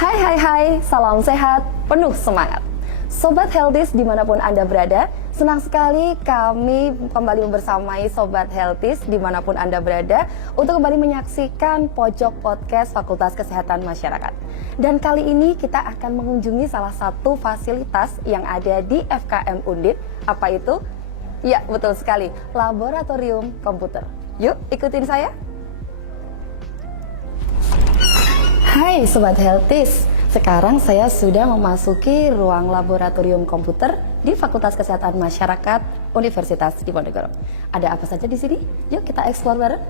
Hai hai hai, salam sehat, penuh semangat. Sobat Healthies dimanapun Anda berada, senang sekali kami kembali membersamai Sobat Healthies dimanapun Anda berada untuk kembali menyaksikan Pojok Podcast Fakultas Kesehatan Masyarakat. Dan kali ini kita akan mengunjungi salah satu fasilitas yang ada di FKM Undip. Apa itu? Ya, betul sekali, Laboratorium Komputer. Yuk, ikutin saya. Hai Sobat Healthies, sekarang saya sudah memasuki ruang laboratorium komputer di Fakultas Kesehatan Masyarakat Universitas Diponegoro. Ada apa saja di sini? Yuk kita explore bareng.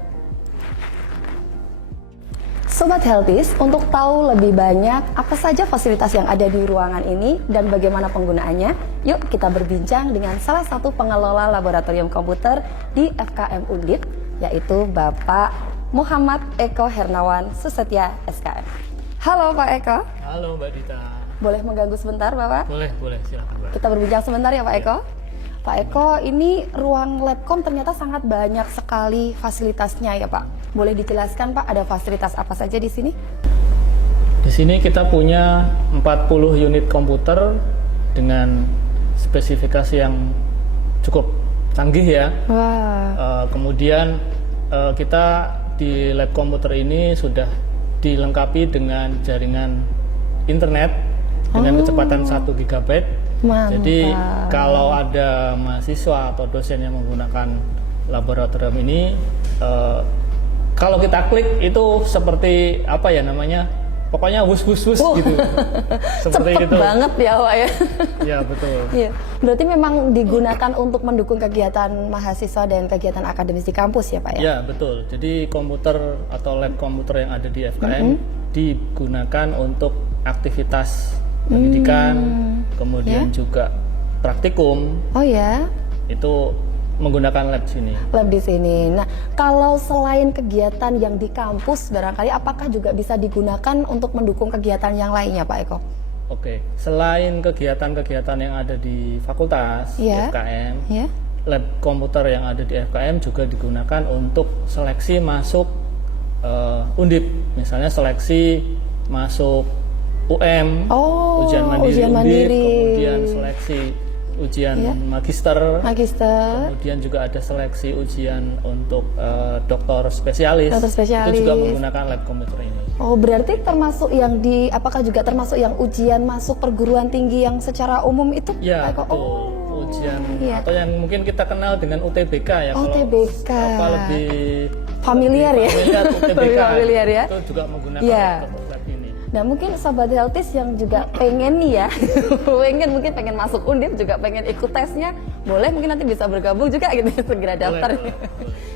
Sobat Healthies, untuk tahu lebih banyak apa saja fasilitas yang ada di ruangan ini dan bagaimana penggunaannya, yuk kita berbincang dengan salah satu pengelola laboratorium komputer di FKM Undip, yaitu Bapak Muhammad Eko Hernawan Susetya SKM. Halo Pak Eko. Halo Mbak Dita. Boleh mengganggu sebentar Bapak? Boleh silakan Mbak. Kita berbincang sebentar ya Pak Eko. Pak Eko, ini ruang Labcom ternyata sangat banyak sekali fasilitasnya ya Pak. Boleh dijelaskan Pak, ada fasilitas apa saja di sini? Di sini kita punya 40 unit komputer dengan spesifikasi yang cukup canggih ya. Wah. Kemudian kita di lab komputer ini sudah dilengkapi dengan jaringan internet dengan kecepatan 1 GB. Mantap. Jadi kalau ada mahasiswa atau dosen yang menggunakan laboratorium ini, kalau kita klik itu seperti apa ya namanya? Pokoknya wus gitu. Seperti Cepet itu. banget ya Pak ya. Ya betul. Iya. Berarti memang digunakan untuk mendukung kegiatan mahasiswa dan kegiatan akademis di kampus ya Pak ya? Ya betul. Jadi komputer atau lab komputer yang ada di FKM digunakan untuk aktivitas pendidikan, kemudian juga praktikum. Oh ya. Itu menggunakan lab sini. Lab di sini. Nah, kalau selain kegiatan yang di kampus, barangkali apakah juga bisa digunakan untuk mendukung kegiatan yang lainnya, Pak Eko? Oke, selain kegiatan-kegiatan yang ada di fakultas FKM, lab komputer yang ada di FKM juga digunakan untuk seleksi masuk Undip, misalnya seleksi masuk UM, ujian mandiri, kemudian seleksi ujian magister, kemudian juga ada seleksi ujian untuk dokter spesialis. Itu juga menggunakan lab komputer ini. Oh, berarti termasuk yang apakah juga termasuk yang ujian masuk perguruan tinggi yang secara umum itu? Ya, betul. Ujian atau yang mungkin kita kenal dengan UTBK ya. UTBK. Kalau lebih familiar ya. UTBK familiar ya. Itu juga menggunakan lab ini. Nah mungkin Sobat Healthies yang juga pengen nih ya, mungkin pengen masuk Undip juga pengen ikut tesnya, boleh mungkin nanti bisa bergabung juga gitu, segera daftar.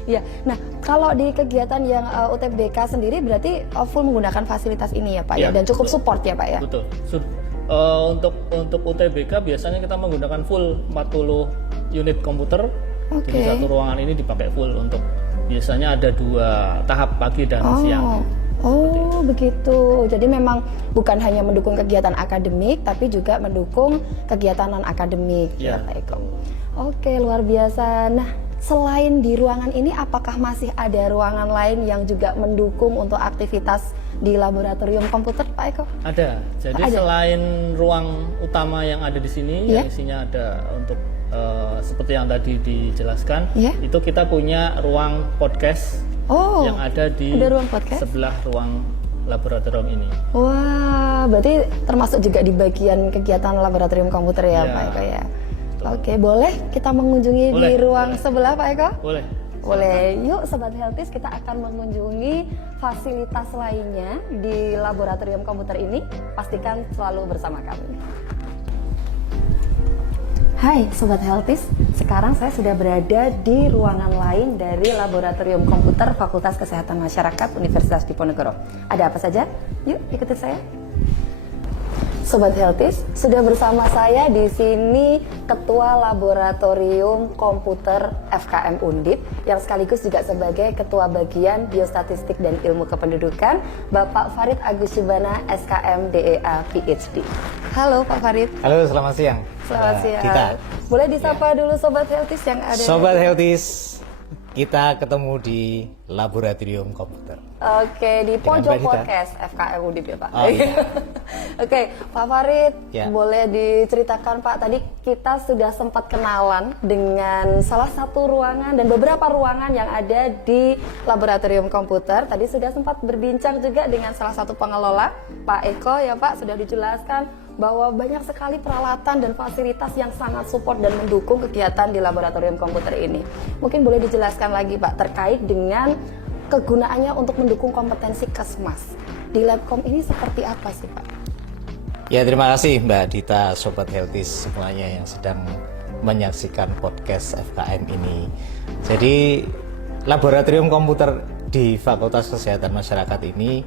Ya, nah kalau di kegiatan yang UTBK sendiri berarti full menggunakan fasilitas ini ya Pak ya, dan cukup support ya Pak ya? Betul. Untuk UTBK biasanya kita menggunakan full 40 unit komputer. Jadi satu ruangan ini dipakai full untuk biasanya ada 2 tahap pagi dan siang. Oh begitu, jadi memang bukan hanya mendukung kegiatan akademik, tapi juga mendukung kegiatan non-akademik ya Pak Eko. Oke, luar biasa. Nah, selain di ruangan ini, apakah masih ada ruangan lain yang juga mendukung untuk aktivitas di laboratorium komputer Pak Eko? Ada, jadi selain ruang utama yang ada di sini, yang isinya ada untuk seperti yang tadi dijelaskan, itu kita punya ruang podcast yang ada di sebelah ruang laboratorium ini. Wah, berarti termasuk juga di bagian kegiatan laboratorium komputer ya Pak Eko ya? Oke, boleh kita mengunjungi di ruang sebelah Pak Eko? Boleh. Yuk Sobat Healthies, kita akan mengunjungi fasilitas lainnya di laboratorium komputer ini. Pastikan selalu bersama kami. Hai Sobat Healthies, sekarang saya sudah berada di ruangan lain dari Laboratorium Komputer Fakultas Kesehatan Masyarakat Universitas Diponegoro. Ada apa saja? Yuk ikuti saya. Sobat Healthies, sudah bersama saya di sini Ketua Laboratorium Komputer FKM Undip yang sekaligus juga sebagai Ketua Bagian Biostatistik dan Ilmu Kependudukan, Bapak Farid Agus Subana SKM DEA PhD. Halo Pak Farid. Halo, selamat siang. Selamat siang. Kita. Boleh disapa dulu Sobat Healthies yang ada. Sobat Healthies, kita ketemu di Laboratorium Komputer. Oke, di pojok podcast FKM Undip ya Pak. Oh, iya. Oke, Pak Farid, ya. boleh diceritakan Pak, tadi kita sudah sempat kenalan dengan salah satu ruangan dan beberapa ruangan yang ada di Laboratorium Komputer. Tadi sudah sempat berbincang juga dengan salah satu pengelola, Pak Eko ya Pak, sudah dijelaskan bahwa banyak sekali peralatan dan fasilitas yang sangat support dan mendukung kegiatan di Laboratorium Komputer ini. Mungkin boleh dijelaskan lagi Pak terkait dengan kegunaannya untuk mendukung kompetensi Kesmas. Di Labcom ini seperti apa sih Pak? Ya, terima kasih Mbak Dita, Sobat Healthies semuanya yang sedang menyaksikan podcast FKM ini. Jadi Laboratorium Komputer di Fakultas Kesehatan Masyarakat ini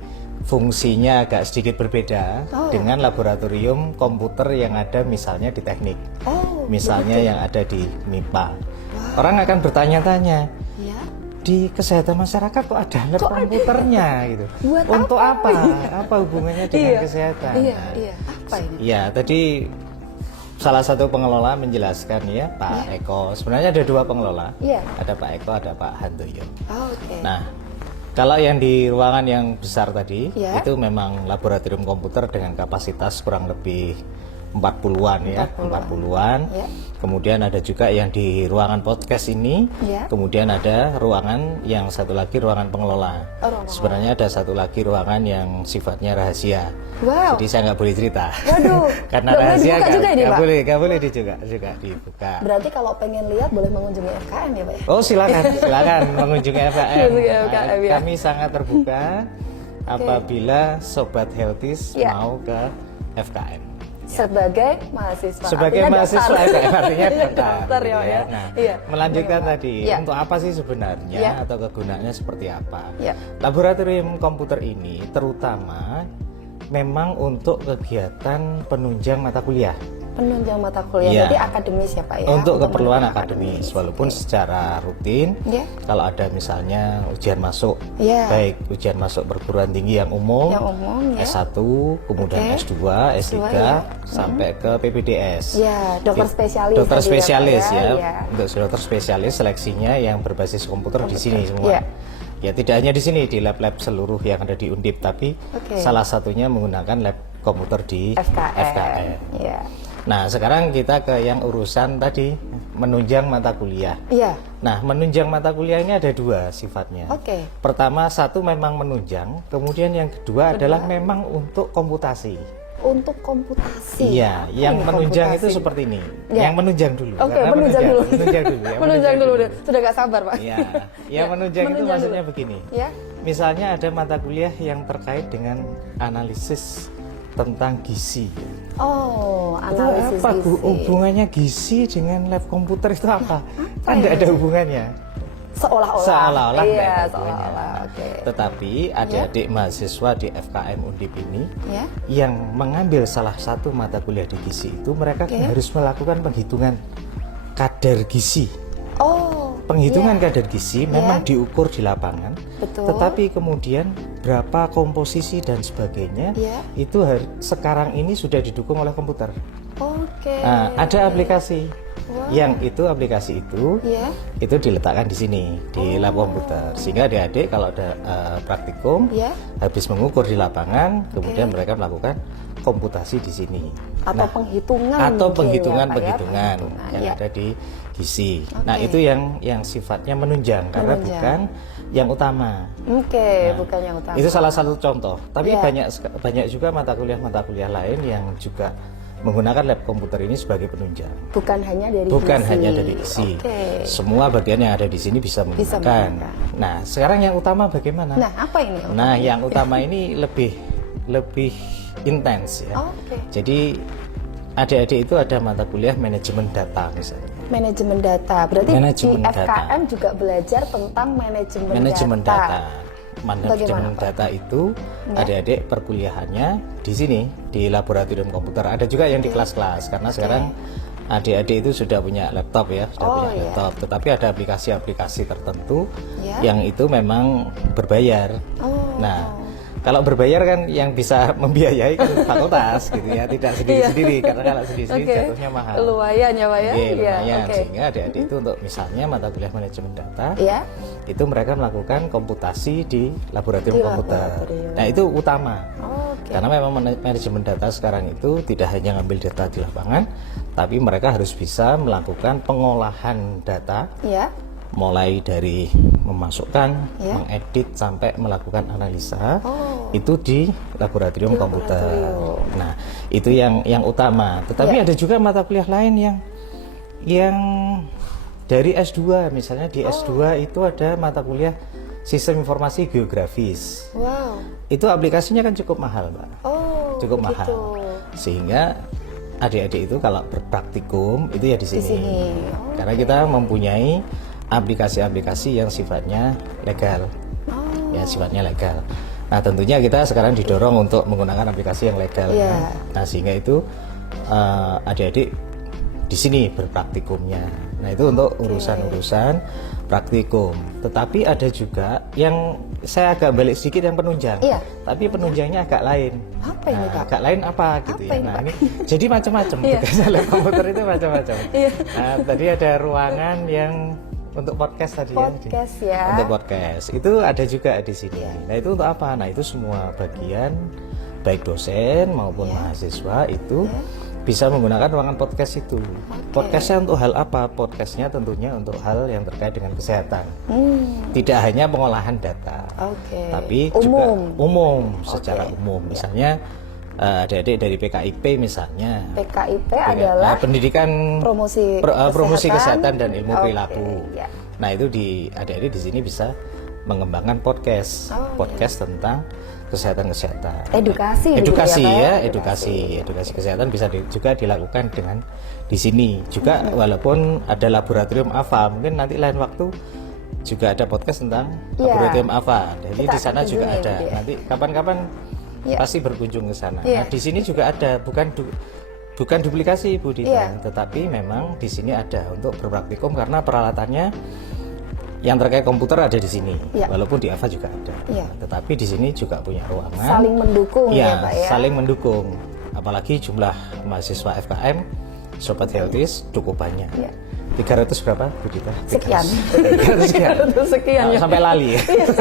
fungsinya agak sedikit berbeda dengan laboratorium komputer yang ada misalnya di teknik, misalnya yang ada di MIPA. Orang akan bertanya-tanya, ya? Di kesehatan masyarakat kok ada lab komputernya gitu? Untuk apa? Apa hubungannya dengan kesehatan? Apa ini? Ya, tadi salah satu pengelola menjelaskan ya, Pak Eko. Sebenarnya ada dua pengelola, ada Pak Eko, ada Pak Handoyo. Nah, kalau yang di ruangan yang besar tadi, itu memang laboratorium komputer dengan kapasitas kurang lebih 40-an ya, 40-an. Kemudian ada juga yang di ruangan podcast ini, kemudian ada ruangan yang satu lagi ruangan pengelola. Sebenarnya ada satu lagi ruangan yang sifatnya rahasia. Jadi saya nggak boleh cerita. Waduh, karena rahasia nggak boleh juga dibuka. Berarti kalau pengen lihat boleh mengunjungi FKM ya Pak ya? Oh silakan mengunjungi FKM. Kami sangat terbuka apabila Sobat Healthies mau ke FKM. Sebagai mahasiswa. Sebagai mahasiswa artinya daftar ya. Nah, melanjutkan tadi, untuk apa sih sebenarnya atau kegunaannya seperti apa? Laboratorium komputer ini terutama memang untuk kegiatan penunjang mata kuliah. Penunjang mata kuliah, jadi akademis ya Pak ya? Untuk keperluan akademis, walaupun secara rutin, kalau ada misalnya ujian masuk, baik ujian masuk perguruan tinggi yang umum S1, kemudian S2, S3, sampai ke PPDS. Dokter spesialis. Dokter spesialis untuk dokter spesialis seleksinya yang berbasis komputer di sini semua. Ya, tidak hanya di sini, di lab-lab seluruh yang ada di Undip, tapi salah satunya menggunakan lab komputer di FKM. Nah, sekarang kita ke yang urusan tadi, menunjang mata kuliah. Nah, menunjang mata kuliah ini ada dua sifatnya. Pertama, satu memang menunjang, kemudian yang kedua adalah memang untuk komputasi. Untuk komputasi. Iya, yang menunjang itu seperti ini. Yang menunjang dulu. Menunjang dulu. Menunjang dulu. Sudah gak sabar Pak. Iya, menunjang itu maksudnya begini. Misalnya ada mata kuliah yang terkait dengan analisis tentang gizi. Analisis apa gizi. Hubungannya gizi dengan lab komputer itu apa? Kan tidak ada hubungannya. Seolah-olah. Tetapi adik-adik mahasiswa di FKM Undip ini yang mengambil salah satu mata kuliah di gizi itu, mereka harus melakukan penghitungan kadar gizi. Penghitungan kadar gizi memang diukur di lapangan, tetapi kemudian berapa komposisi dan sebagainya itu sekarang ini sudah didukung oleh komputer. Nah, ada aplikasi yang aplikasi itu diletakkan di sini di lab komputer, sehingga adik-adik kalau ada praktikum habis mengukur di lapangan, kemudian mereka melakukan komputasi di sini atau penghitungan yang ada di gizi. Nah, itu yang sifatnya menunjang karena bukan yang utama. Bukan yang utama. Itu salah satu contoh. Tapi banyak juga mata kuliah lain yang juga menggunakan lab komputer ini sebagai penunjang. Bukan hanya dari gizi. Semua bagian yang ada di sini bisa menggunakan. Nah, sekarang yang utama bagaimana? Nah, apa ini? Nah, yang utama ini lebih intens ya. Jadi adik-adik itu ada mata kuliah manajemen data misalnya. Manajemen data, berarti di FKM juga belajar tentang manajemen data. Manajemen data itu adik-adik perkuliahannya di sini di laboratorium komputer. Ada juga yang di kelas-kelas karena sekarang adik-adik itu sudah punya laptop ya, laptop. Tetapi ada aplikasi-aplikasi tertentu yang itu memang berbayar. Nah, Kalau berbayar kan yang bisa membiayai kan fakultas gitu ya, tidak sendiri-sendiri karena kalau sendiri-sendiri jatuhnya mahal. Lumayan ya Pak ya? Lumayan, sehingga adik-adik itu untuk misalnya mata kuliah manajemen data, itu mereka melakukan komputasi di laboratorium komputer. Nah itu utama, karena memang manajemen data sekarang itu tidak hanya ngambil data di lapangan, tapi mereka harus bisa melakukan pengolahan data. Mulai dari memasukkan, mengedit sampai melakukan analisa itu di laboratorium komputer. Nah itu yang utama. Tetapi ada juga mata kuliah lain yang dari S2, misalnya di S2 itu ada mata kuliah sistem informasi geografis. Itu aplikasinya kan cukup mahal, Mbak. Cukup mahal. Sehingga adik-adik itu kalau berpraktikum itu ya di sini. Karena kita mempunyai aplikasi-aplikasi yang sifatnya legal, ya sifatnya legal. Nah tentunya kita sekarang didorong untuk menggunakan aplikasi yang legal. Nah sehingga itu adik-adik di sini berpraktikumnya. Nah itu untuk urusan-urusan praktikum. Tetapi ada juga yang saya agak balik sedikit yang penunjang. Tapi penunjangnya agak lain. Apa ini Pak? Agak lain apa gitu ya. Nah ini jadi macam-macam. Tugasnya lab komputer itu macam-macam. Nah tadi ada ruangan yang untuk podcast tadi ya. Untuk podcast itu ada juga di sini. Nah itu untuk apa? Nah itu semua bagian baik dosen maupun mahasiswa itu bisa menggunakan ruangan podcast itu. Podcastnya untuk hal apa? Podcastnya tentunya untuk hal yang terkait dengan kesehatan. Tidak hanya pengolahan data, tapi juga umum secara umum. Misalnya adik-adik dari PKIP misalnya. PKIP adalah pendidikan promosi kesehatan dan ilmu perilaku. Nah itu adik-adik di sini bisa mengembangkan podcast tentang kesehatan. Edukasi kesehatan bisa juga dilakukan dengan di sini juga. Walaupun ada laboratorium AFA, mungkin nanti lain waktu juga ada podcast tentang laboratorium AFA. Jadi di sana juga ada. Nanti kapan-kapan pasti berkunjung ke sana. Nah, di sini juga ada, bukan duplikasi Bu Dita, tetapi memang di sini ada untuk berpraktikum karena peralatannya yang terkait komputer ada di sini. Walaupun di AFA juga ada. Tetapi di sini juga punya ruangan. Saling mendukung ya Pak ya. Saling mendukung. Apalagi jumlah mahasiswa FKM Sobat Healthies cukup banyak. 300 berapa Bu Dita? Sekian. 300 sekian. Sampai lali.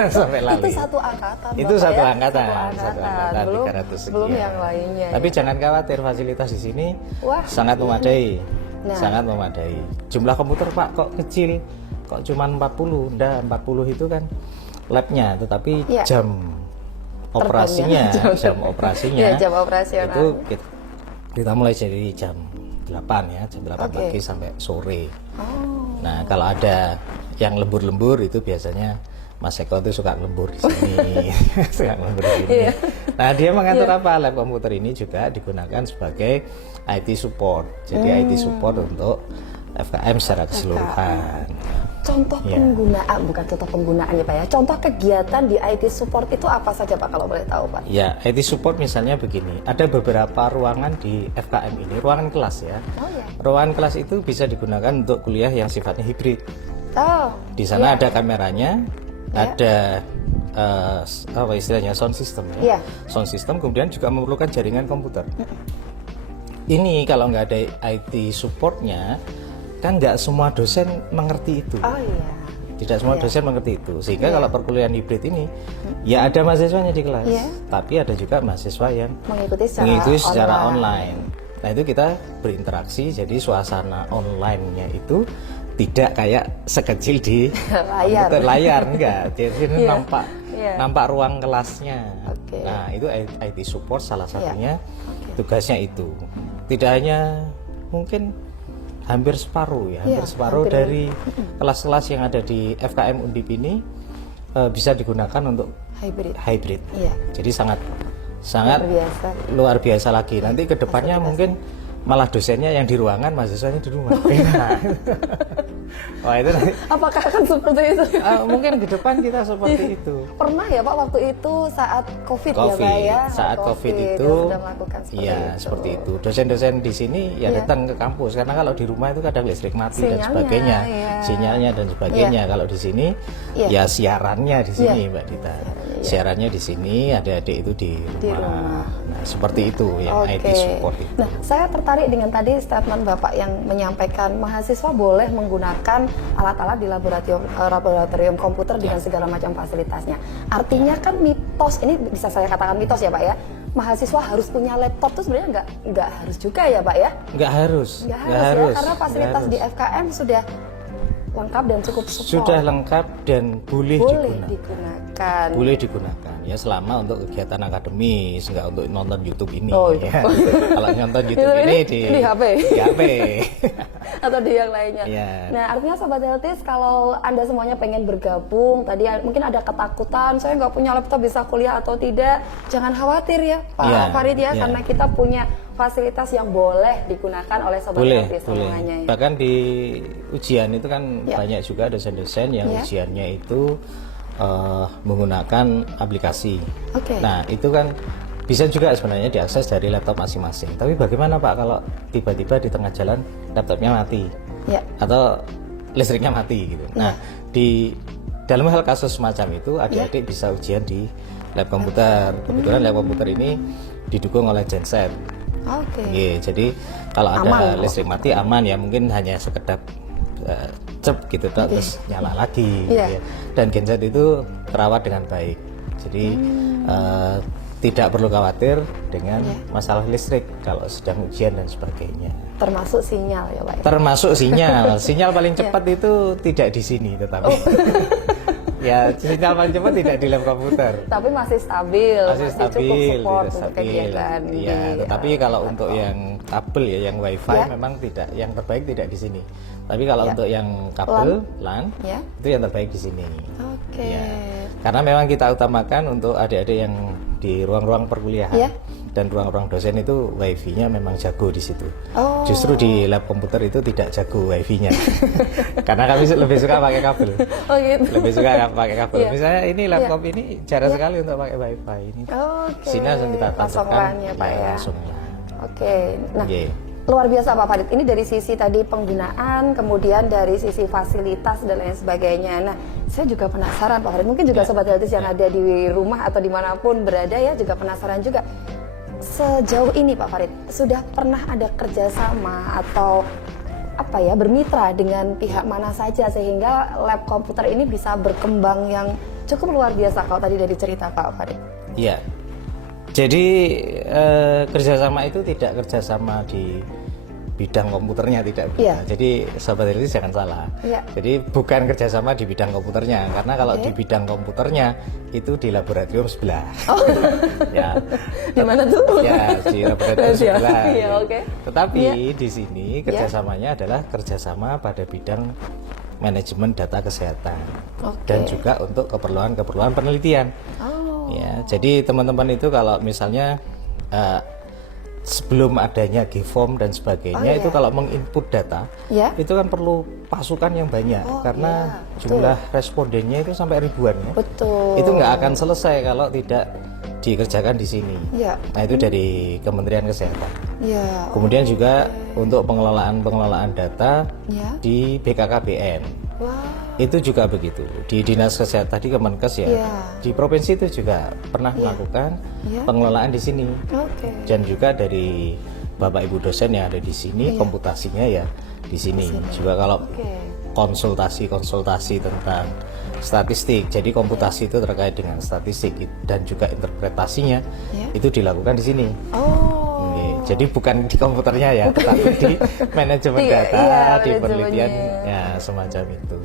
Sampai lali. Itu satu angkatan. Itu satu angkatan. Belum yang lainnya. Tapi jangan khawatir, fasilitas di sini sangat memadai. Sangat memadai. Jumlah komputer Pak kok kecil, kok cuma 40. Nggak, 40 itu kan labnya, tetapi jam operasinya jam operasional itu kita mulai dari jam 8 ya, jam 8 pagi sampai sore. Nah kalau ada yang lembur-lembur itu biasanya Mas Eko itu suka lembur di sini. Nah dia mengatur apa? Lab komputer ini juga digunakan sebagai IT support. Jadi IT support untuk FKM secara keseluruhan. Contoh penggunaan, bukan contoh penggunaan ya Pak ya. Contoh kegiatan di IT support itu apa saja Pak kalau boleh tahu Pak? Ya, IT support misalnya begini. Ada beberapa ruangan di FKM ini, ruangan kelas ya. Ruangan kelas itu bisa digunakan untuk kuliah yang sifatnya hibrid. Di sana ada kameranya, ada apa istilahnya sound system ya. Sound system, kemudian juga memerlukan jaringan komputer. Ini kalau nggak ada IT supportnya, kan nggak semua dosen mengerti itu. Tidak semua dosen mengerti itu, sehingga kalau perkuliahan hibrid ini ya ada mahasiswanya di kelas, tapi ada juga mahasiswa yang mengikuti secara online. Nah itu kita berinteraksi, jadi suasana online-nya itu tidak kayak sekecil di layar enggak, jadi nampak ruang kelasnya. Nah itu IT support salah satunya tugasnya itu. Tidak hanya mungkin hampir separuh dari kelas-kelas yang ada di FKM Undip ini bisa digunakan untuk hybrid. Jadi sangat luar biasa lagi. Nanti kedepannya mungkin malah dosennya yang di ruangan, mahasiswanya di rumah. Wah itu nanti. Apakah akan seperti itu? Mungkin ke depan kita seperti itu. Pernah ya Pak waktu itu saat COVID ya Pak ya? Saat COVID itu, iya seperti itu. Dosen-dosen di sini ya datang ke kampus karena kalau di rumah itu kadang listrik mati dan sebagainya, sinyalnya dan sebagainya. Kalau di sini ya siarannya di sini Mbak Dita. siarannya di sini, adik-adik itu di rumah. Nah, seperti itu yang IT support itu. Nah, saya tertarik dengan tadi statement Bapak yang menyampaikan mahasiswa boleh menggunakan alat-alat di laboratorium komputer dengan segala macam fasilitasnya. Artinya kan mitos, ini bisa saya katakan mitos ya Pak ya, mahasiswa harus punya laptop tuh sebenarnya nggak harus juga ya Pak ya? Nggak harus ya, karena fasilitas di FKM sudah lengkap dan cukup support. Sudah lengkap dan boleh digunakan. Boleh digunakan ya selama untuk kegiatan akademis, nggak untuk nonton YouTube ini. Ya. Kalau nonton YouTube ini di HP. Di HP. Atau di yang lainnya. Yeah. Nah, artinya Sobat Healthies, kalau Anda semuanya pengen bergabung, tadi mungkin ada ketakutan, saya nggak punya laptop bisa kuliah atau tidak, jangan khawatir ya Pak Farid ya, karena kita punya fasilitas yang boleh digunakan oleh Sobat Healthies semuanya. Ya. Bahkan di ujian itu kan banyak juga dosen-dosen yang ujiannya itu menggunakan aplikasi. Nah, itu kan bisa juga sebenarnya diakses dari laptop masing-masing. Tapi bagaimana Pak kalau tiba-tiba di tengah jalan laptopnya mati atau listriknya mati gitu. Nah, di dalam hal kasus semacam itu adik-adik bisa ujian di lab komputer. Kebetulan lab komputer ini didukung oleh genset. Jadi kalau ada listrik mati aman ya, mungkin hanya sekedar cep gitu terus nyala lagi gitu ya. Dan genset itu terawat dengan baik. Jadi tidak perlu khawatir dengan masalah listrik kalau sedang ujian dan sebagainya. Termasuk sinyal ya Pak? Termasuk sinyal. Sinyal paling cepat itu tidak di sini tetapi ya sinyal paling cepat tidak di lab komputer. Tapi masih stabil, masih cukup support untuk kegiatan. Iya, tetapi kalau untuk yang kabel ya, yang wifi memang tidak, yang terbaik tidak di sini. Tapi kalau untuk yang kabel LAN itu yang terbaik di sini. Karena memang kita utamakan untuk adik-adik yang di ruang-ruang perkuliahan dan ruang-ruang dosen itu wifi-nya memang jago di situ. Justru di lab komputer itu tidak jago wifi-nya. Karena kami lebih suka pakai kabel. Lebih suka pakai kabel. Misalnya ini laptop ini jarang sekali untuk pakai wifi ini. Sini langsung kita tancapkan langsung. Nah, luar biasa Pak Farid. Ini dari sisi tadi penggunaan, kemudian dari sisi fasilitas dan lain sebagainya. Nah, saya juga penasaran Pak Farid. Mungkin juga Sobat Healthies yang ada di rumah atau dimanapun berada ya juga penasaran juga. Sejauh ini Pak Farid, sudah pernah ada kerjasama atau bermitra dengan pihak mana saja sehingga lab komputer ini bisa berkembang yang cukup luar biasa kalau tadi dari cerita Pak Farid? Iya. Jadi kerjasama itu tidak kerjasama di bidang komputernya, tidak bisa. Jadi Sobat Healthies jangan salah. Jadi bukan kerjasama di bidang komputernya, karena kalau di bidang komputernya itu di laboratorium sebelah. Di mana tuh? Ya, di laboratorium sebelah. Tetapi di sini kerjasamanya adalah kerjasama pada bidang manajemen data kesehatan dan juga untuk keperluan penelitian. Ya, jadi teman-teman itu kalau misalnya sebelum adanya GFOM dan sebagainya itu kalau menginput data itu kan perlu pasukan yang banyak karena jumlah respondennya itu sampai ribuan ya. Itu nggak akan selesai kalau tidak dikerjakan di sini. Nah, itu dari Kementerian Kesehatan. Kemudian juga untuk pengelolaan data di BKKBN. Itu juga begitu di Dinas Kesehatan di Kemenkes di provinsi itu juga pernah melakukan pengelolaan di sini dan juga dari Bapak Ibu dosen yang ada di sini komputasinya ya di sini juga kalau konsultasi tentang statistik, jadi komputasi itu terkait dengan statistik dan juga interpretasinya itu dilakukan di sini. Jadi bukan di komputernya ya, tetapi di manajemen data, di penelitian ya semacam itu.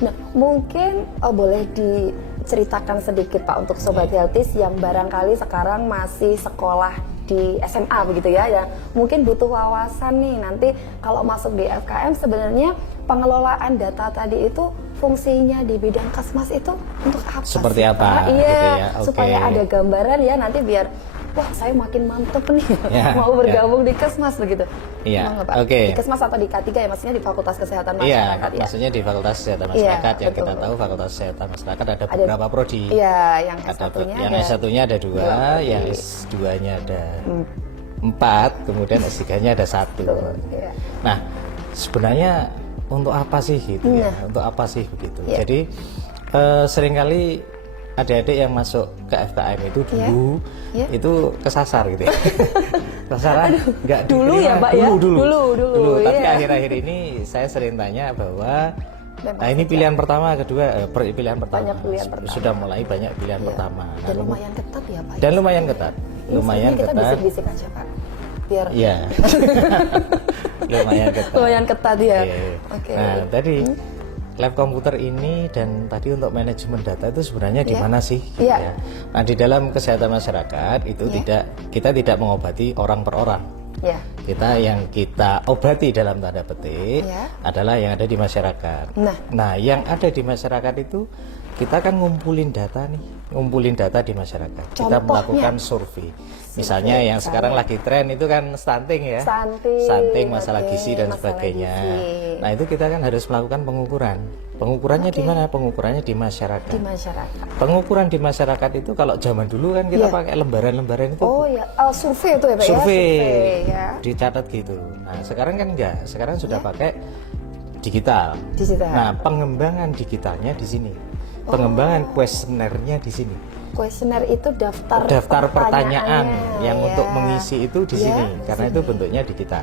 Nah, mungkin boleh diceritakan sedikit Pak untuk Sobat Healthies yang barangkali sekarang masih sekolah di SMA begitu ya, yang mungkin butuh wawasan nih nanti kalau masuk di FKM sebenarnya pengelolaan data tadi itu fungsinya di bidang Kesmas itu untuk apa? Seperti apa? Supaya ada gambaran ya nanti biar wah saya makin mantep nih mau bergabung di Kesmas begitu. Di Kesmas atau di K3 ya, maksudnya di Fakultas Kesehatan Masyarakat maksudnya di Fakultas Kesehatan Masyarakat yang kita tahu Fakultas Kesehatan Masyarakat ada beberapa prodi. Yang S1-nya ada 2, yang S2-nya ada 4, kemudian S3-nya ada 1. Nah, sebenarnya untuk apa sih gitu ya? Untuk apa sih begitu? Jadi seringkali adik-adik yang masuk ke FKM itu dulu itu kesasar gitu ya. Kesasaran nggak dulu ya Pak ya? Dulu. Tapi akhir-akhir ini saya sering tanya bahwa nah ini pilihan pertama, kedua pilihan pertama. Sudah mulai banyak pilihan pertama. Dan lumayan ketat ya Pak. Dan lumayan ketat. Lumayan kita ketat. Bisik-bisik aja Pak. Biar lumayan ketat. Lumayan ketat ya. Oke. Nah, tadi lab komputer ini dan tadi untuk manajemen data itu sebenarnya di mana sih? Gitu ya. Nah, di dalam kesehatan masyarakat itu kita tidak mengobati orang per orang. Kita yang kita obati dalam tanda petik adalah yang ada di masyarakat. Nah, yang ada di masyarakat itu kita kan ngumpulin data nih, ngumpulin data di masyarakat. Kita melakukan survei. Misalnya yang sekarang lagi tren itu kan stunting ya, stunting masalah gizi dan sebagainya. Nah itu kita kan harus melakukan pengukuran. Pengukurannya di mana? Pengukurannya di masyarakat. Pengukuran di masyarakat itu kalau zaman dulu kan kita pakai lembaran-lembaran itu. Survei itu ya Pak survei, ya? Dicatat gitu. Nah sekarang kan enggak, sekarang sudah pakai digital. Nah pengembangan digitalnya di sini, pengembangan kuesionernya di sini. Kuesioner itu daftar pertanyaan yang untuk mengisi itu di sini karena itu bentuknya digital.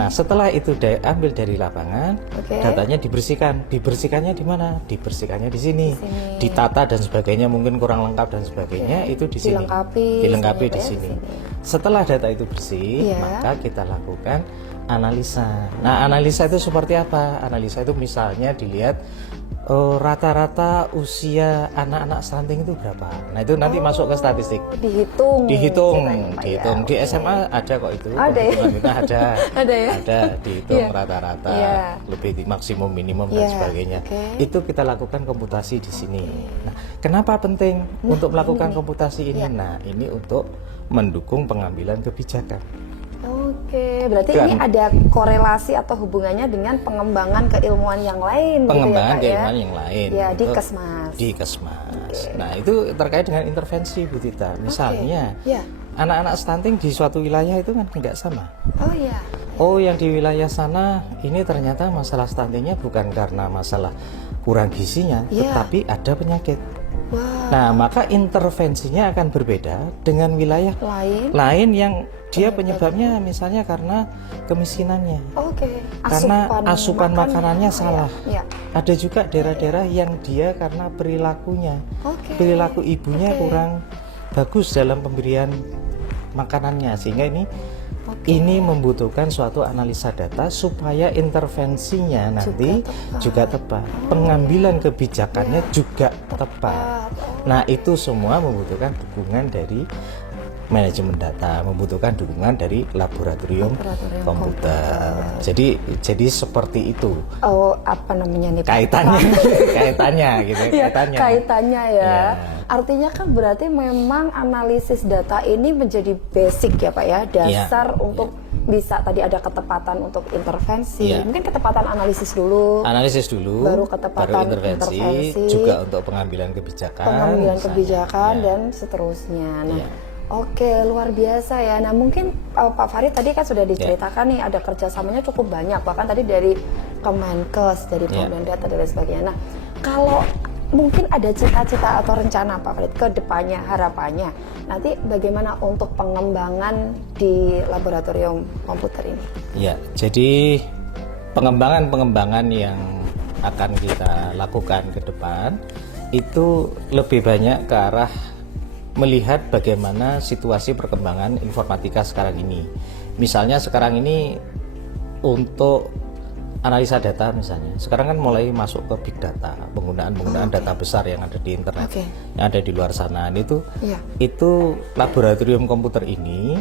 Nah setelah itu diambil dari lapangan, datanya dibersihkan. Dibersihkannya di mana? Dibersihkannya di sini. Ditata dan sebagainya, mungkin kurang lengkap dan sebagainya itu di sini. Dilengkapi di sini. Setelah data itu bersih, maka kita lakukan analisa. Nah analisa itu seperti apa? Analisa itu misalnya dilihat rata-rata usia anak-anak stunting itu berapa? Nah itu nanti masuk ke statistik. Dihitung. Di SMA ada kok itu. Ada ya? Kita ada ya? Ada dihitung rata-rata, lebih maksimum minimum dan sebagainya. Itu kita lakukan komputasi di sini. Nah, kenapa penting untuk melakukan komputasi ini? Nah, ini untuk mendukung pengambilan kebijakan. Berarti ini ada korelasi atau hubungannya dengan pengembangan keilmuan yang lain. Pengembangan keilmuan yang lain. Ya, di Kesmas. Di Kesmas. Nah, itu terkait dengan intervensi Bu Tita. Misalnya, anak-anak stunting di suatu wilayah itu kan tidak sama. Yang di wilayah sana ini ternyata masalah stuntingnya bukan karena masalah kurang gizinya, tetapi ada penyakit. Nah, maka intervensinya akan berbeda dengan wilayah lain yang dia penyebabnya misalnya karena kemiskinannya. Karena asupan makanannya salah. Ada juga daerah-daerah yang dia karena perilakunya. Perilaku ibunya kurang bagus dalam pemberian makanannya, sehingga ini membutuhkan suatu analisa data supaya intervensinya nanti juga tepat. Pengambilan kebijakannya juga tepat. Nah, itu semua membutuhkan dukungan dari manajemen data, membutuhkan dukungan dari laboratorium komputer. Jadi seperti itu. Apa namanya nih? Kaitannya gitu. Kaitannya ya. Artinya kan berarti memang analisis data ini menjadi basic ya Pak ya, dasar untuk bisa tadi ada ketepatan untuk intervensi. Mungkin ketepatan analisis dulu, baru ketepatan intervensi, juga untuk pengambilan kebijakan, dan seterusnya. Nah, luar biasa ya. Nah mungkin Pak Farid tadi kan sudah diceritakan nih ada kerjasamanya cukup banyak, bahkan tadi dari Kemenkes, dari Pengelolaan Data dan lain sebagainya. Nah kalau mungkin ada cita-cita atau rencana Pak Farid ke depannya, harapannya nanti bagaimana untuk pengembangan di laboratorium komputer ini? Jadi pengembangan yang akan kita lakukan ke depan itu lebih banyak ke arah melihat bagaimana situasi perkembangan informatika sekarang ini. Misalnya sekarang ini untuk analisa data misalnya, sekarang kan mulai masuk ke big data, penggunaan data besar yang ada di internet, yang ada di luar sana. Itu laboratorium komputer ini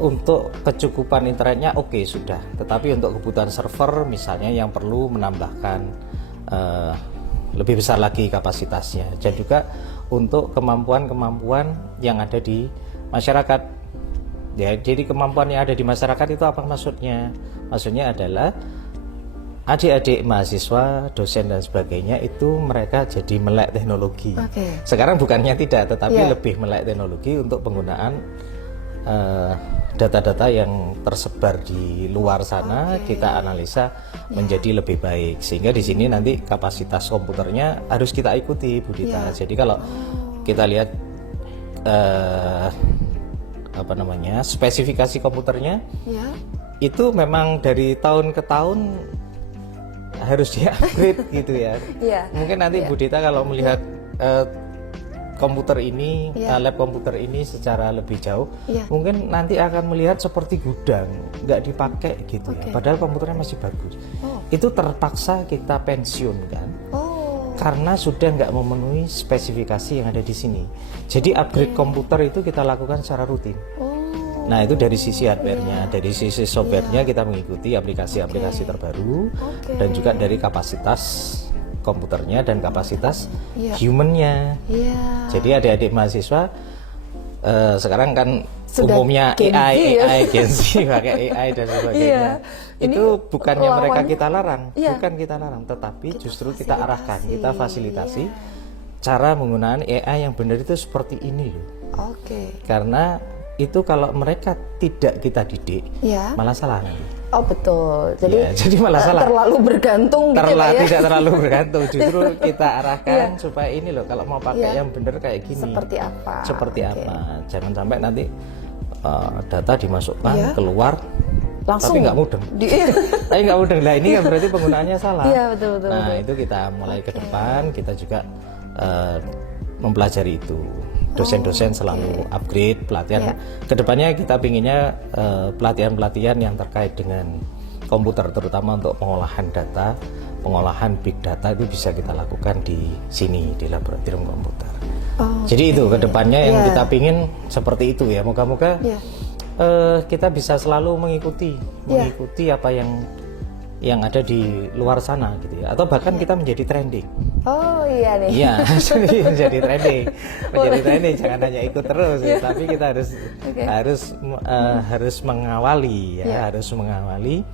untuk kecukupan internetnya sudah, tetapi untuk kebutuhan server misalnya yang perlu menambahkan lebih besar lagi kapasitasnya, dan juga untuk kemampuan yang ada di masyarakat. Jadi kemampuan yang ada di masyarakat itu apa maksudnya? Maksudnya adalah adik-adik mahasiswa, dosen dan sebagainya itu mereka jadi melek teknologi. Sekarang bukannya tidak, tetapi lebih melek teknologi untuk penggunaan data-data yang tersebar di luar sana kita analisa menjadi lebih baik, sehingga di sini nanti kapasitas komputernya harus kita ikuti, Bu Dita. Jadi kalau kita lihat spesifikasi komputernya itu memang dari tahun ke tahun harus di-upgrade gitu ya. Mungkin nanti Bu Dita kalau melihat komputer ini, lab komputer ini secara lebih jauh, mungkin nanti akan melihat seperti gudang, nggak dipakai gitu ya. Padahal komputernya masih bagus. Itu terpaksa kita pensiun kan, karena sudah nggak memenuhi spesifikasi yang ada di sini. Jadi upgrade komputer itu kita lakukan secara rutin. Nah itu dari sisi hardware-nya, dari sisi software-nya kita mengikuti aplikasi-aplikasi terbaru, dan juga dari kapasitas komputernya dan kapasitas human-nya. Jadi adik-adik mahasiswa sekarang kan sudah umumnya AI Gen Z pakai AI dan sebagainya. Itu bukannya mereka kita larang, bukan kita larang, tetapi justru kita arahkan, kita fasilitasi cara menggunakan AI yang benar itu seperti ini loh. Karena itu kalau mereka tidak kita didik, malah salah nanti. Oh betul, jadi malah salah. Terlalu bergantung gitu ya? Tidak terlalu bergantung, justru kita arahkan supaya ini loh, kalau mau pakai yang benar kayak gini. Seperti apa? Jangan sampai nanti data dimasukkan, keluar, langsung tapi nggak mudeng. Tapi nggak mudeng, nah ini kan berarti penggunaannya salah. Betul. Nah itu kita mulai ke depan, kita juga mempelajari itu. Dosen-dosen selalu upgrade pelatihan. Kedepannya kita pinginnya pelatihan-pelatihan yang terkait dengan komputer, terutama untuk pengolahan data, pengolahan big data itu bisa kita lakukan di sini di laboratorium komputer. Jadi itu kedepannya yang kita pingin seperti itu ya. Moga-moga kita bisa selalu mengikuti apa yang ada di luar sana gitu ya, atau bahkan kita menjadi trending. Menjadi trending, jangan hanya ikut terus ya, tapi kita harus mengawali ya, harus mengawali.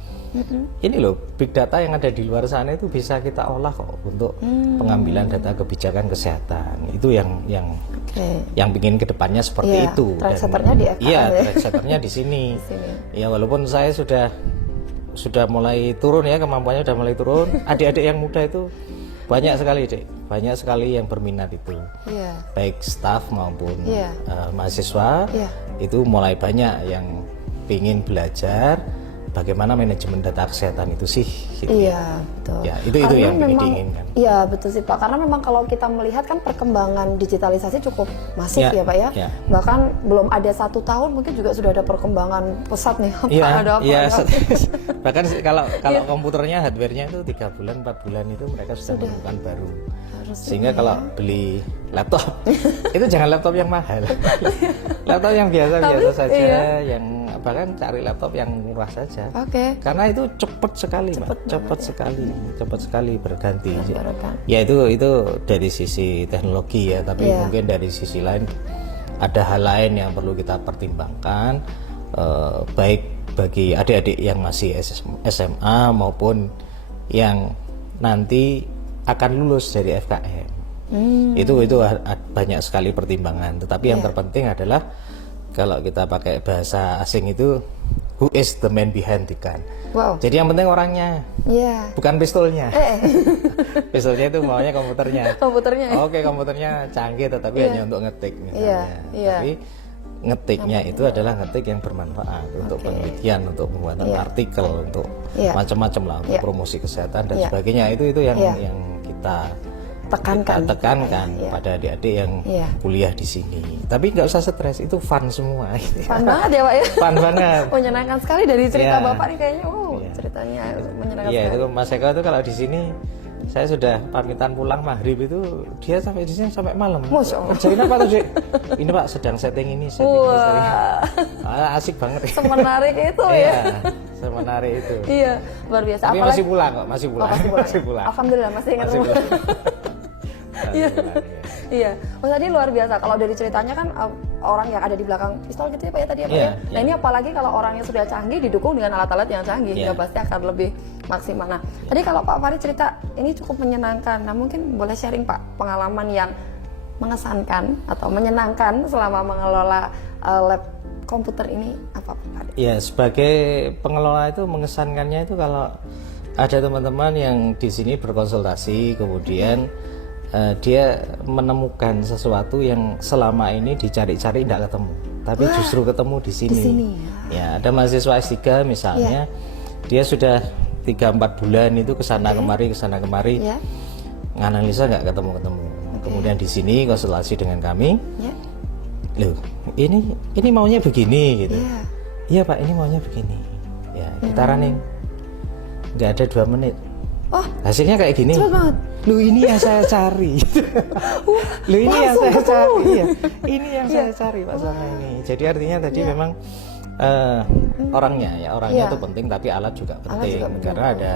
Ini loh, big data yang ada di luar sana itu bisa kita olah kok untuk pengambilan data kebijakan kesehatan. Itu yang bikin kedepannya seperti itu. Trendsetternya di FKM. Trendsetternya di sini. Ya walaupun saya sudah mulai turun ya, kemampuannya sudah mulai turun. Adik-adik yang muda itu banyak sekali yang berminat itu, baik staf maupun mahasiswa itu mulai banyak yang ingin belajar bagaimana manajemen data kesehatan itu sih gitu. Betul. Itu yang diinginkan. Iya betul sih Pak, karena memang kalau kita melihat kan perkembangan digitalisasi cukup masif ya Pak ya. Bahkan belum ada 1 tahun mungkin juga sudah ada perkembangan pesat nih. Bahkan kalau komputernya, hardware-nya itu 3 bulan 4 bulan itu mereka sudah menemukan baru. Sehingga kalau beli laptop itu jangan laptop yang mahal, laptop yang biasa saja, yang bahkan cari laptop yang murah saja. Karena itu cepat sekali berganti. Ya itu dari sisi teknologi ya, tapi mungkin dari sisi lain ada hal lain yang perlu kita pertimbangkan, baik bagi adik-adik yang masih SMA maupun yang nanti akan lulus dari FKM. Itu banyak sekali pertimbangan, tetapi yang terpenting adalah kalau kita pakai bahasa asing itu who is the man behind the gun. Jadi yang penting orangnya, bukan pistolnya. Pistolnya itu maunya komputernya. Komputernya canggih tetapi hanya untuk ngetik misalnya. Tapi ngetiknya itu adalah ngetik yang bermanfaat untuk penelitian, untuk pembuatan artikel, untuk macam-macam lah, untuk promosi kesehatan dan sebagainya. Itu yang kita tekankan pada adik-adik yang kuliah di sini. Tapi nggak usah stres, itu fun semua. Fun banget ya Pak ya. Fun banget. Menyenangkan sekali dari cerita Bapak nih kayaknya. Ceritanya menyenangkan sekali. Itu Mas Eko itu kalau di sini saya sudah pamitan pulang maghrib itu dia sampai di sini sampai malam. Kerjain apa tuh Dek? Ini Pak sedang setting ini. Asik banget. Semenarik itu ya. Semenarik itu. Luar biasa. Tapi masih pulang kok, masih pulang. Alhamdulillah masih ingat. Tadi luar biasa. Kalau dari ceritanya kan orang yang ada di belakang pistol gitu ya Pak ya tadi ya. Nah ini apalagi kalau orangnya sudah canggih didukung dengan alat-alat yang canggih, ya pasti akan lebih maksimal. Nah tadi kalau Pak Farid cerita ini cukup menyenangkan. Nah mungkin boleh sharing Pak pengalaman yang mengesankan atau menyenangkan selama mengelola lab komputer ini apa Pak? Ya, sebagai pengelola itu mengesankannya itu kalau ada teman-teman yang di sini berkonsultasi, kemudian dia menemukan sesuatu yang selama ini dicari-cari tidak ketemu, tapi justru ketemu di sini. Ya, ada mahasiswa S3 misalnya, dia sudah 3-4 bulan itu kesana kemari, nganalisa nggak ketemu-ketemu. Kemudian di sini konsultasi dengan kami, loh ini maunya begini gitu. Iya Pak, ini maunya begini. Ya, kita running, nggak ada 2 menit. Oh, hasilnya kayak gini. Lu ini yang saya cari. Lu ini yang saya cari. Iya. Ini yang saya cari Pak selama ini. Jadi artinya tadi memang orangnya itu penting, tapi alat juga penting. Karena ada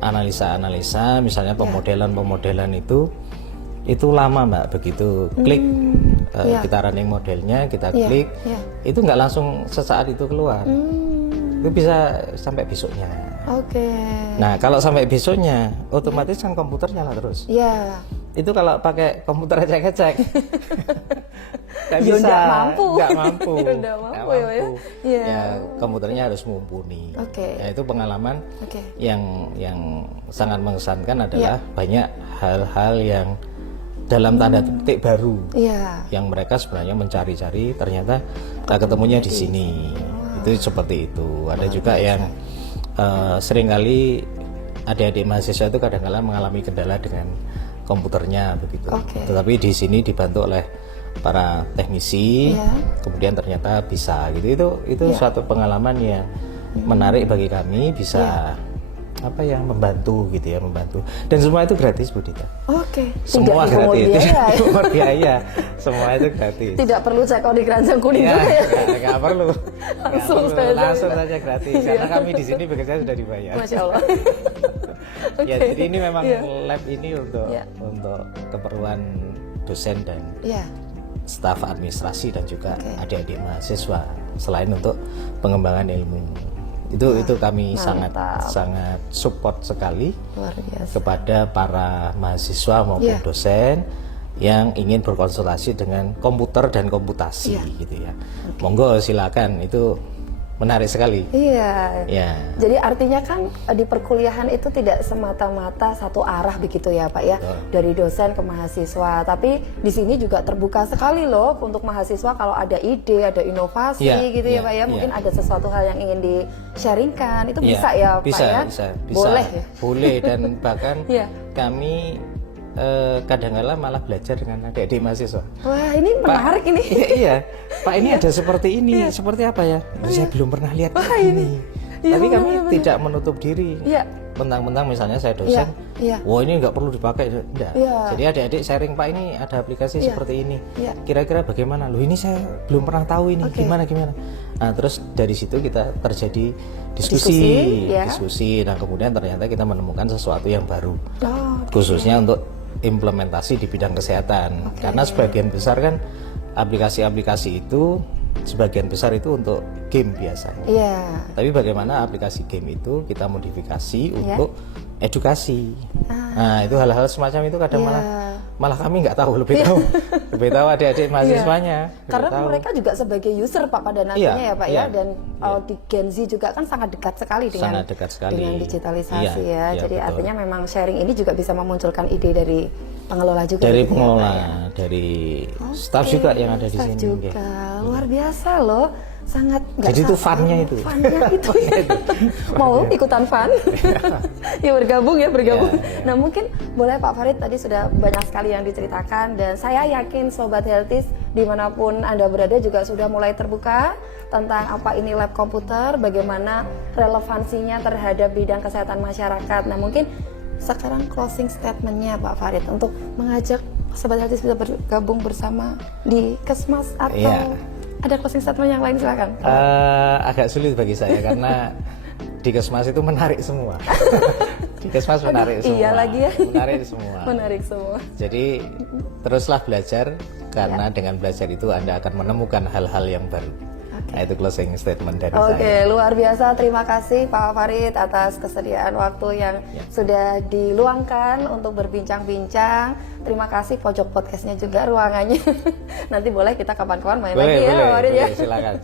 analisa-analisa, misalnya pemodelan itu lama Mbak. Begitu klik kita running modelnya, kita klik, itu nggak langsung sesaat itu keluar. Itu bisa sampai besoknya. Nah, kalau sampai besoknya, otomatis kan komputer nyala terus. Itu kalau pakai komputer ecek-ecek, nggak bisa, nggak mampu. Ya, komputernya harus mumpuni. Ya, itu pengalaman yang sangat mengesankan adalah banyak hal-hal yang dalam tanda petik baru, yang mereka sebenarnya mencari-cari, ternyata ketemunya di sini. Itu seperti itu. Ada juga yang seringkali adik-adik mahasiswa itu kadang-kadang mengalami kendala dengan komputernya begitu. Tetapi di sini dibantu oleh para teknisi, kemudian ternyata bisa gitu. Itu suatu pengalaman yang menarik bagi kami, bisa membantu gitu ya, membantu. Dan semua itu gratis Bu Dita. Semua gratis, tidak biaya. Semua itu gratis. Tidak perlu cek di keranjang kuning juga ya. Nggak perlu. Langsung saja gratis. Karena kami di sini bekerja sudah dibayar. Masya Allah. Ya, jadi ini memang lab ini untuk keperluan dosen dan staf administrasi dan juga adik-adik mahasiswa, selain untuk pengembangan ilmu. Itu kami sangat support sekali kepada para mahasiswa maupun dosen yang ingin berkonsultasi dengan komputer dan komputasi gitu ya. Monggo silakan, itu menarik sekali. Jadi artinya kan di perkuliahan itu tidak semata-mata satu arah begitu ya Pak ya, dari dosen ke mahasiswa. Tapi di sini juga terbuka sekali loh untuk mahasiswa kalau ada ide, ada inovasi gitu ya Pak ya. Mungkin ada sesuatu hal yang ingin di-sharingkan, itu bisa ya Pak ya? Bisa. Boleh ya? Boleh, dan bahkan kami kadang-kala malah belajar dengan adik-adik mahasiswa. Wah, ini menarik ini. Iya, Pak, ini ada seperti ini, seperti apa ya? Saya belum pernah lihat ini. Tapi kami tidak menutup diri. Mentang-mentang misalnya saya dosen, wah ini nggak perlu dipakai, enggak. Jadi adik-adik sharing, Pak ini ada aplikasi seperti ini. Kira-kira bagaimana? Loh, ini saya belum pernah tahu ini. Gimana? Nah, terus dari situ kita terjadi diskusi. Nah, kemudian ternyata kita menemukan sesuatu yang baru, khususnya untuk implementasi di bidang kesehatan. Karena sebagian besar kan aplikasi-aplikasi itu sebagian besar itu untuk game biasanya. Tapi bagaimana aplikasi game itu kita modifikasi untuk edukasi. Nah, itu hal-hal semacam itu kadang malah kami nggak tahu, lebih tahu adik-adik mahasiswanya. Karena mereka juga sebagai user Pak pada nantinya ya Pak ya, dan di Gen Z juga kan sangat dekat sekali dengan digitalisasi ya. Jadi betul. Artinya memang sharing ini juga bisa memunculkan ide dari pengelola juga. Dari pengelola, dari staff juga yang ada di sini. Luar biasa loh. Sangat jadi itu funnya itu mau ikutan fun ya bergabung. Nah, mungkin boleh Pak Farid, tadi sudah banyak sekali yang diceritakan, dan saya yakin Sobat Healthies dimanapun Anda berada juga sudah mulai terbuka tentang apa ini lab komputer, bagaimana relevansinya terhadap bidang kesehatan masyarakat. Nah, mungkin sekarang closing statementnya Pak Farid untuk mengajak Sobat Healthies bisa bergabung bersama di Kesmas atau ada closing statement yang lain, silakan. Agak sulit bagi saya karena di Kesmas itu menarik semua. Di Kesmas menarik semua. Iya lagi ya. Menarik semua. Jadi teruslah belajar, karena dengan belajar itu Anda akan menemukan hal-hal yang baru. Nah, itu closing statement dari saya. Oke, luar biasa. Terima kasih Pak Farid atas kesediaan waktu yang sudah diluangkan untuk berbincang-bincang. Terima kasih pojok podcastnya juga ruangannya. Nanti boleh kita kapan-kapan main lagi ya Pak Farid ya. Silakan.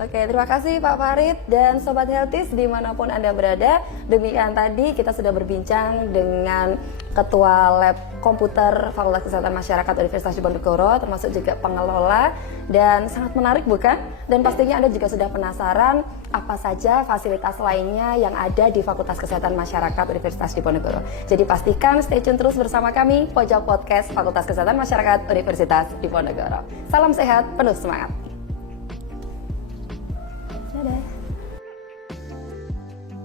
Oke, terima kasih Pak Farid dan Sobat Healthies dimanapun Anda berada. Demikian tadi kita sudah berbincang dengan Ketua Lab Komputer Fakultas Kesehatan Masyarakat Universitas Diponegoro, termasuk juga pengelola, dan sangat menarik bukan? Dan pastinya Anda juga sudah penasaran apa saja fasilitas lainnya yang ada di Fakultas Kesehatan Masyarakat Universitas Diponegoro. Jadi pastikan stay tune terus bersama kami, Pojok Podcast Fakultas Kesehatan Masyarakat Universitas Diponegoro. Salam sehat, penuh semangat. Dadah.